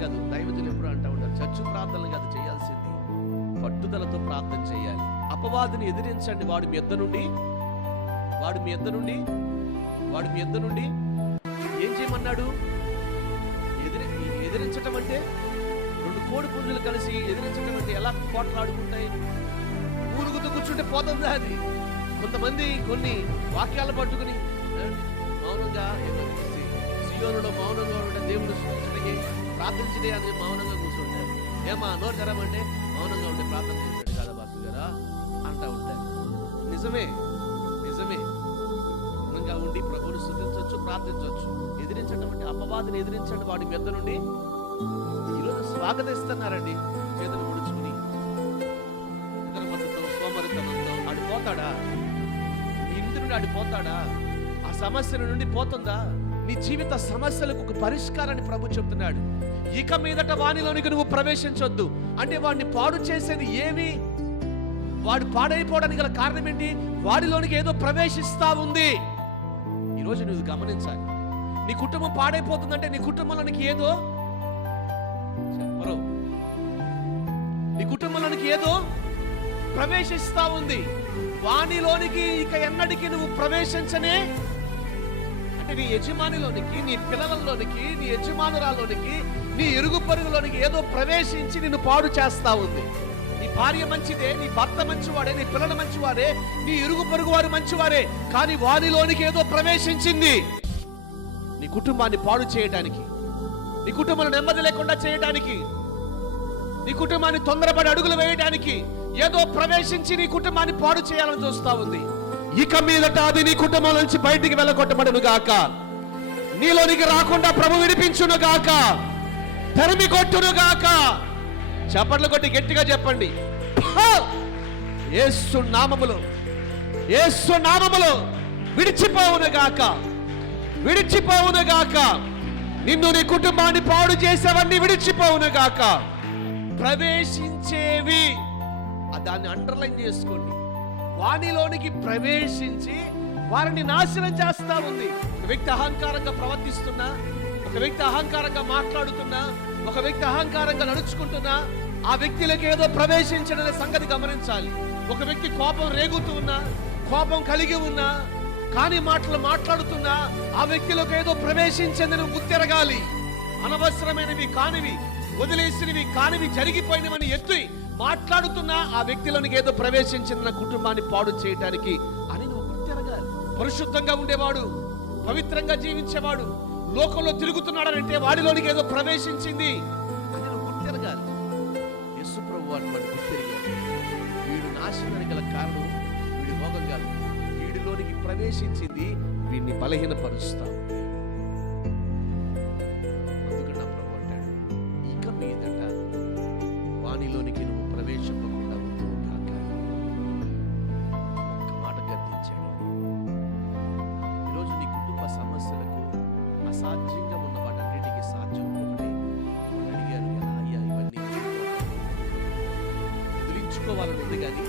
కాదు దైవజులు ఎప్పుడు అంటూ ఉంటారు చర్చి ప్రార్థనలు కాదు చేయాల్సింది. పట్టుదలతో ప్రార్థన చేయాలి. అపవాదిని ఎదిరించండి వాడు మీ ఎద్ద నుండి. వాడు మీ ఎద్ద నుండి. వాడు మీ ఎద్ద నుండి. ఏం చేయమన్నాడు? ఎదిరి ఎదిరించటం అంటే? రెండు కోడి పుంజులు కలిసి ఎదిరించటం అంటే ఎలా పోట్లాడుకుంటాయి ఊరుగుతూ కూర్చుంటే పోతుందా అది? కొంతమంది కొన్ని వాక్యాలు పట్టుకుని మౌనంగా ఏదో సియోనులో మౌనంగా ఉండటం దేవుడు సూచించడానికి ప్రార్థించడే అని మౌనంగా కూర్చుంటారు ఏమా నోరు తెరమంటే మౌనంగా ఉండే ప్రార్థన చేశాడు కదా బాసు గారా? అంటా ఉంటారు నిజమే నిజమే. మౌనంగా ఉండి ప్రభువుని స్థుతించవచ్చు ప్రార్థించవచ్చు ఎదిరించడం అంటే అపవాదిని ఎదిరించండి వాడి మెద్ద నుండి. ఈరోజు స్వాగతిస్తున్నారండి చేతులు ముడుచుకుని. నిద్రమత్తుతో సోమరితనంతో ఆడిపోతాడా? ఇంటి నుండి ఆడిపోతాడా? ఆ సమస్యల నుండి పోతుందా? నీ జీవిత సమస్యలకు ఒక పరిష్కారాన్ని ప్రభు చెప్తున్నాడు. ఇక మీదట వానిలోనికి నువ్వు ప్రవేశించొద్దు. అంటే వాడిని పాడు చేసేది ఏమి? వాడు పాడైపోవడానికి గల కారణం ఏంటి? వాడిలోనికి ఏదో ప్రవేశిస్తా ఉంది. ఈరోజు నువ్వు గమనించాలి. నీ కుటుంబం పాడైపోతుందంటే నీ కుటుంబంలోనికి ఏదో? చెప్పరు నీ కుటుంబంలోనికి ఏదో ప్రవేశిస్తా ఉంది. వానిలోనికి ఇక ఎన్నటికీ నువ్వు ప్రవేశించనే అంటే నీ యజమానిలోనికి నీ పిల్లలలోనికి నీ యజమానురాలోనికి నీ ఇరుగు పరుగులోనికి ఏదో ప్రవేశించి నిన్ను పాడు చేస్తా ఉంది. నీ భార్య మంచిదే నీ భర్త మంచివాడే నీ పిల్లలు మంచివారే నీ ఇరుగు పొరుగు వారు మంచివారే కానీ వారిలోనికి ఏదో ప్రవేశించింది. నీ కుటుంబాన్ని పాడు చేయడానికి నీ కుటుంబంలో నెమ్మది లేకుండా చేయడానికి నీ కుటుంబాన్ని తొందరపడి అడుగులు వేయడానికి ఏదో ప్రవేశించి నీ కుటుంబాన్ని పాడు చేయాలని చూస్తా ఉంది. ఇక మీదట అది నీ కుటుంబం నుంచి బయటికి వెళ్ళగొట్టబడును గాక. నీలోనికి రాకుండా ప్రభు విడిపించును గాక. తరిమి కొట్టును గాక. చప్పట్లు కొట్టి గట్టిగా చెప్పండి. ఏసు నామములు ఏసు నామములు విడిచిపోవును గాక. విడిచిపోవును గాక. నిన్ను నీ కుటుంబాన్ని పాడు చేసేవన్నీ విడిచిపోవును గాక. ప్రవేశించేవి. దాన్ని అండర్లైన్ చేసుకోండి. వానిలోనికి ప్రవేశించి వారిని నాశనం చేస్తా ఉంది. ఒక వ్యక్తి అహంకారంగా ప్రవర్తిస్తున్నా ఒక వ్యక్తి అహంకారంగా మాట్లాడుతున్నా ఒక వ్యక్తి అహంకారంగా నడుచుకుంటున్నా ఆ వ్యక్తిలోకి ఏదో ప్రవేశించడనే సంగతి గమనించాలి. ఒక వ్యక్తి కోపం రేగుతూ ఉన్నా కోపం కలిగి ఉన్నా కాని మాటలు మాట్లాడుతున్నా ఆ వ్యక్తిలోకి ఏదో ప్రవేశించేందుకు గుర్తిరగాలి. అనవసరమైనవి కానివి వదిలేసినవి కానివి జరిగిపోయినవని ఎత్తి మాట్లాడుతున్న ఆ వ్యక్తిలోనికి ఏదో ప్రవేశించిన కుటుంబాన్ని పాడు చేయటానికి అని నువ్వు గుర్తెరగాలి పరిశుద్ధంగా ఉండేవాడు పవిత్రంగా జీవించేవాడు లోకంలో తిరుగుతున్నాడనంటే వాడిలోనికి ఏదో ప్రవేశించింది అని నువ్వు గుర్తెరగాలి యశు ప్రభు అటువంటి గుర్తెరిగాడు వీడు నాశనానికి గల కారణం వీడి రోగం కాదు. వీడిలోనికి ప్రవేశించింది వీడిని బలహీనపరుస్తాం. అసాధ్యంగా ఉన్న వాటన్నిటికీ సాధ్యం ఒకటే. అడిగారు ఎలా అయ్యా ఇవన్నీ? వదిలించుకోవాలని ఉంది కానీ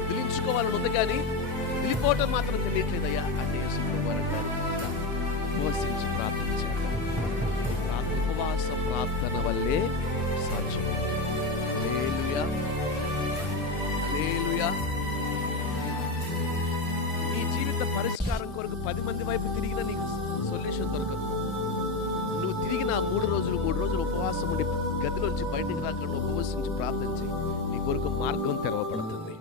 వదిలించుకోవాలని ఉంది కానీ వదిలిపోవటం మాత్రం తెలియట్లేదయ్యా అంటే యేసుప్రభు వారు ఉపవసించి ప్రార్థన ఉపవాస ప్రార్థన వల్లే సాధ్యం లేలుయా లేలుయా జీవిత పరిష్కారం కొరకు పది మంది వైపు తిరిగినా నీకు సొల్యూషన్ దొరకదు. నువ్వు తిరిగిన మూడు రోజులు మూడు రోజులు ఉపవాసం ఉండి గదిలోంచి బయటికి రాకుండా ఉపవసించి ప్రార్థించి నీ కొరకు మార్గం తెరవబడుతుంది.